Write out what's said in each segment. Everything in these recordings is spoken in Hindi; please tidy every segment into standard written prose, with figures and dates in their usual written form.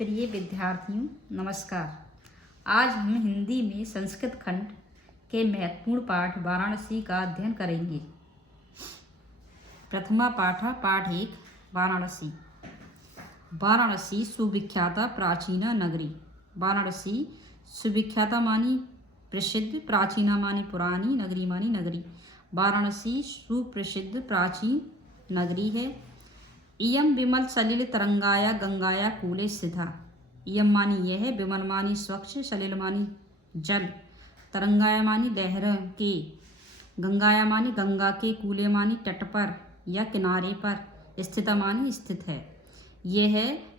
प्रिय विद्यार्थियों नमस्कार। आज हम हिंदी में संस्कृत खंड के महत्वपूर्ण पाठ वाराणसी का अध्ययन करेंगे। प्रथमा पाठ 1 वाराणसी। वाराणसी सुविख्याता प्राचीना नगरी। वाराणसी सुविख्याता मानी प्रसिद्ध, प्राचीना मानी पुरानी, नगरी मानी नगरी। वाराणसी सुप्रसिद्ध प्राचीन नगरी है। इयम विमल सलिल तरंगाया गंगाया कूले स्थिता। इयम मानी यह, विमल मानी स्वच्छ, सलिल मानी जल, तरंगाया मानी लहरों के, गंगाया मानी गंगा के, कूले मानी तट पर या किनारे पर, स्थिता मानी स्थित है। यह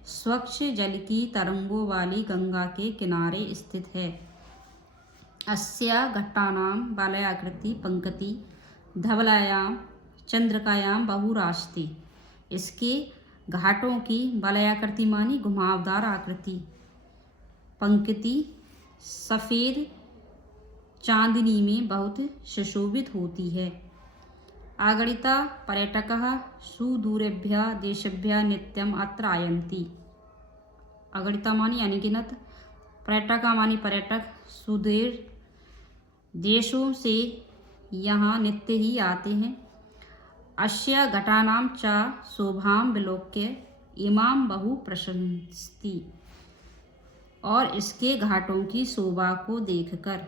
स्वच्छ जल की तरंगों वाली गंगा के किनारे स्थित है। अस्या घट्टानाम वलयाकृति पंक्ति धवलायाम चंद्रिकायाम बहुरास्ति। इसके घाटों की वलयाकृति मानी घुमावदार आकृति, पंक्ति सफ़ेद चांदनी में बहुत सुशोभित होती है। आगणिता पर्यटकः सुदूरेभ्यः देशेभ्यः नित्यम् अत्र आयन्ति। अगणिता मानी अनगिनत, पर्यटक मानी पर्यटक, सुदूर देशों से यहाँ नित्य ही आते हैं। अस्य घटानां च शोभां विलोक्य इमां बहु प्रशंसति। और इसके घाटों की शोभा को देखकर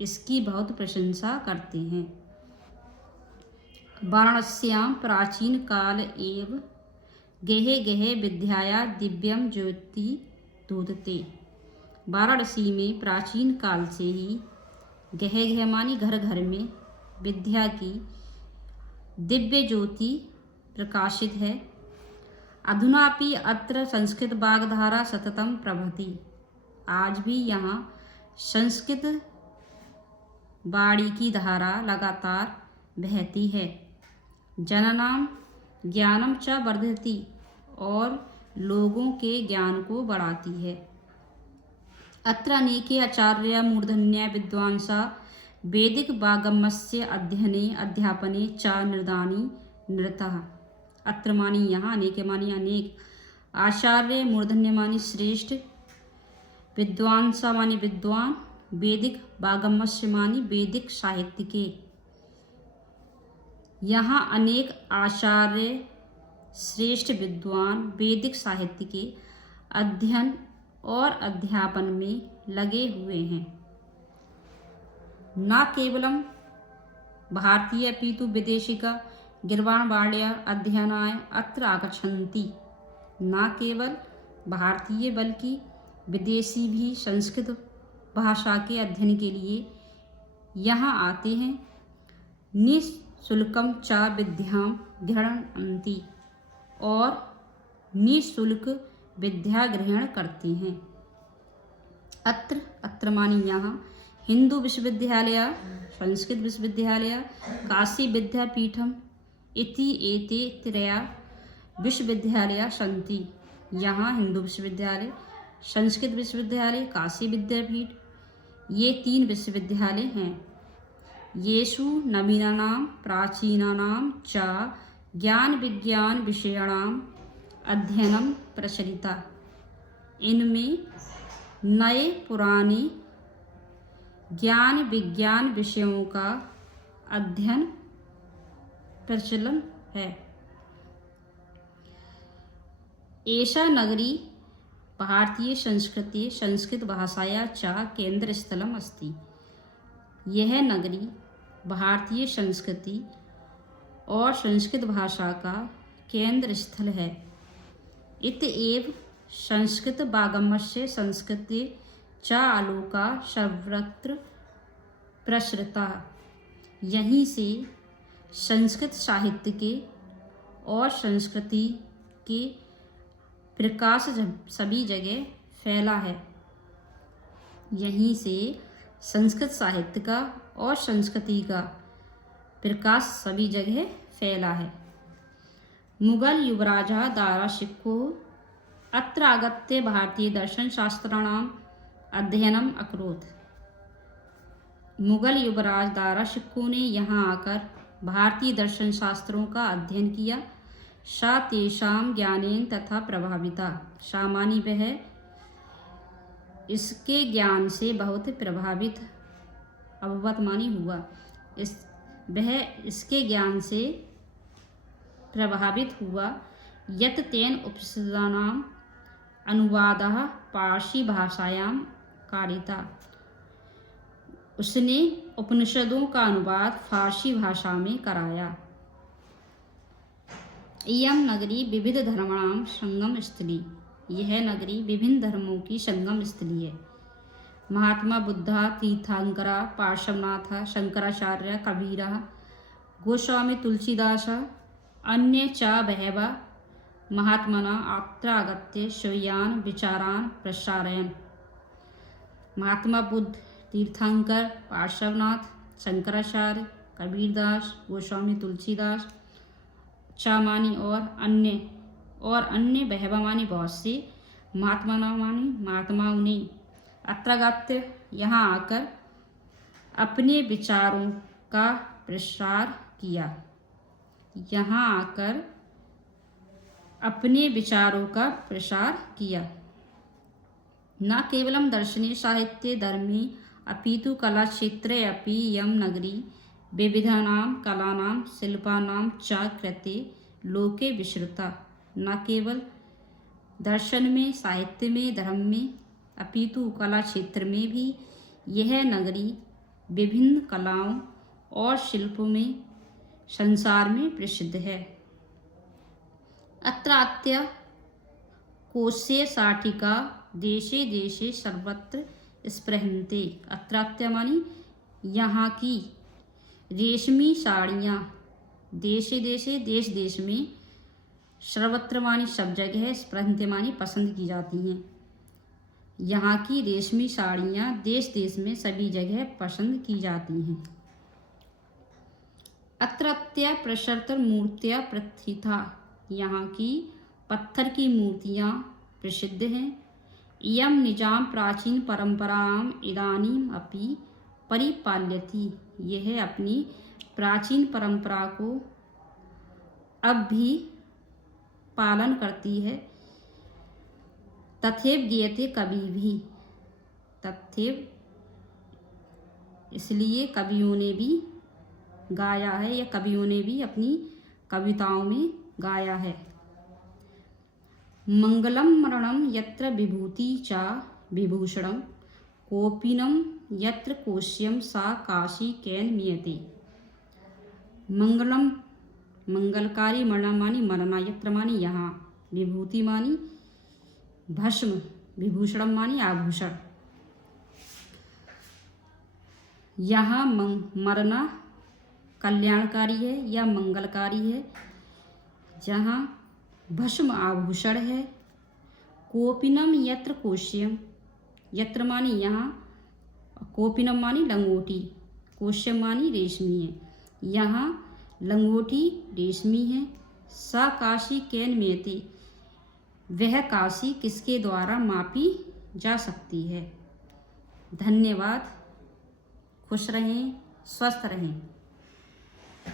इसकी बहुत प्रशंसा करते हैं। वाराणस्यां प्राचीन काल एव गेहे गेहे विद्याया दिव्यम ज्योति दोदते। वाराणसी में प्राचीन काल से ही गेहे गेहे मानी घर घर में विद्या की दिव्य ज्योति प्रकाशित है। अधुनापि अत्र संस्कृत वाग्धारा सततं प्रवहति। आज भी यहाँ संस्कृत वाणी की धारा लगातार बहती है। जनानां ज्ञानं च वर्धयति, और लोगों के ज्ञान को बढ़ाती है। अत्र अनेके आचार्य मूर्धन्य विद्वांसा वैदिक वाङ्मयस्य अध्ययने अध्यापने च निरतानि निरतः। अत्र मानी यहाँ, अनेके मानी अनेक, आचार्य मूर्धन्य मानी श्रेष्ठ, विद्वांसा मानी विद्वान, वैदिक वाङ्मयस्य मानी वैदिक साहित्य के। यहाँ अनेक आचार्य श्रेष्ठ विद्वान वैदिक साहित्य के अध्ययन और अध्यापन में लगे हुए हैं। न केवलं भारतीय अपितु विदेशिका गीर्वाणवाण्या अध्ययनाय अत्र आगच्छन्ति। न केवल भारतीय बल्कि विदेशी भी संस्कृत भाषा के अध्ययन के लिए यहाँ आते हैं। निःशुल्कं च विद्यां गृह्णन्ति, और निःशुल्क विद्या ग्रहण करते हैं। अत्र मानी यहाँ हिंदू विश्वविद्यालय, संस्कृत विश्वविद्यालय, काशी विद्यापीठम इति एते त्रया विश्वविद्यालया सन्ति। यहाँ हिंदू विश्वविद्यालय, संस्कृत विश्वविद्यालय, काशी विद्यापीठ, ये 3 विश्वविद्यालय हैं। येषु नवीनानां प्राचीनानां च ज्ञान विज्ञान विषयाणाम् अध्ययनं प्रचलिता। इनमें नए पुराने ज्ञान विज्ञान विषयों का अध्ययन प्रचलन है। एषा नगरी भारतीय संस्कृति संस्कृत भाषाया च केंद्रस्थलम् अस्ति। यह नगरी भारतीय संस्कृति और संस्कृत भाषा का केंद्र स्थल है। इत एव संस्कृत वाङ्मयस्य संस्कृते च आलोका सर्वत्र प्रसृता। यहीं से संस्कृत साहित्य के और संस्कृति के प्रकाश सभी जगह फैला है। यहीं से संस्कृत साहित्य का और संस्कृति का प्रकाश सभी जगह फैला है। मुगल युवराजः दाराशिकोः अत्र आगत्य भारतीय दर्शन शास्त्राणाम् अध्ययनम् अकरोत्। मुगल युवराज दारा शिकोह ने यहाँ आकर भारतीय दर्शन शास्त्रों का अध्ययन किया। सा तेषां ज्ञानेन तथा प्रभाविता। सा मानी वह इसके ज्ञान से बहुत प्रभावित, अवगत मानी हुआ, वह इसके ज्ञान से प्रभावित हुआ। यत् तेन उपनिषदानाम् अनुवादः पारसी भाषायां कारिता। उसने उपनिषदों का अनुवाद फारसी भाषा में कराया। इयं नगरी विविध धर्माणां संगम स्थली। यह नगरी विभिन्न धर्मों की संगम स्थली है। महात्मा बुद्धा, तीर्थंकरा, पार्श्वनाथ, शंकराचार्य, कबीरा, गोस्वामी तुलसीदास, अन्ये च बहवः महात्मना अत्र आगत्य स्वीयान् विचारान् प्रसारयन्। महात्मा बुद्ध, तीर्थंकर, पार्श्वनाथ, शंकराचार्य, कबीरदास, गोस्वामी तुलसीदास, चामानी और अन्य बहवा मानी बहुत से महात्माओं ने अत्रागत्य यहाँ आकर अपने विचारों का प्रसार किया। यहाँ आकर अपने विचारों का प्रसार किया। न केवलं दर्शने साहित्ये धर्मे अपितु कलाक्षेत्रे अपि इयं नगरी विविधानां कलानां शिल्पानां च कृते लोके विश्रुता। न केवल दर्शन में, साहित्य में, धर्म में, अपितु कला क्षेत्र में भी यह नगरी विभिन्न कलाओं और शिल्पों में संसार में प्रसिद्ध है। अत्रात्य कोशे साटिका देशे देशे सर्वत्र स्पृहन्ते। अत्रात्य मानी यहाँ की रेशमी साड़ियाँ देशे देशे, देश देश में, सर्वत्र मानी सब जगह, स्पृहन्ते मानी पसंद की जाती हैं। यहाँ की रेशमी साड़ियाँ देश देश में सभी जगह पसंद की जाती हैं। अत्रत्य प्रशस्त मूर्तियाँ प्रथिता। यहाँ की पत्थर की मूर्तियाँ प्रसिद्ध हैं। इयं निजाम प्राचीन परंपराम इदानीम अपि परिपाल्यति। यह अपनी प्राचीन परंपरा को अब भी पालन करती है। तथैव गीयते कवि भी। तथैव इसलिए कवियों ने भी गाया है, या कवियों ने भी अपनी कविताओं में गाया है। मंगलम मरणम यत्र विभूति च विभूषणम कोपिनम यत्र कोश्यम सा काशी कैन मियते। मंगलम मंगलकारी, मरणम मानी मरना, यत्र मानी यहाँ, विभूति मानी भस्म, विभूषणम मानी आभूषण। यहाँ मरना कल्याणकारी है या मंगलकारी है, जहाँ भस्म आभूषण है। कोपिनम यत्र कोश्यम, यत्र मानी यहाँ, कोपिनम मानी लंगोटी, कोश्यम मानी रेशमी है। यहाँ लंगोटी रेशमी है। सा काशी कैन मेते, वह काशी किसके द्वारा मापी जा सकती है। धन्यवाद। खुश रहें, स्वस्थ रहें।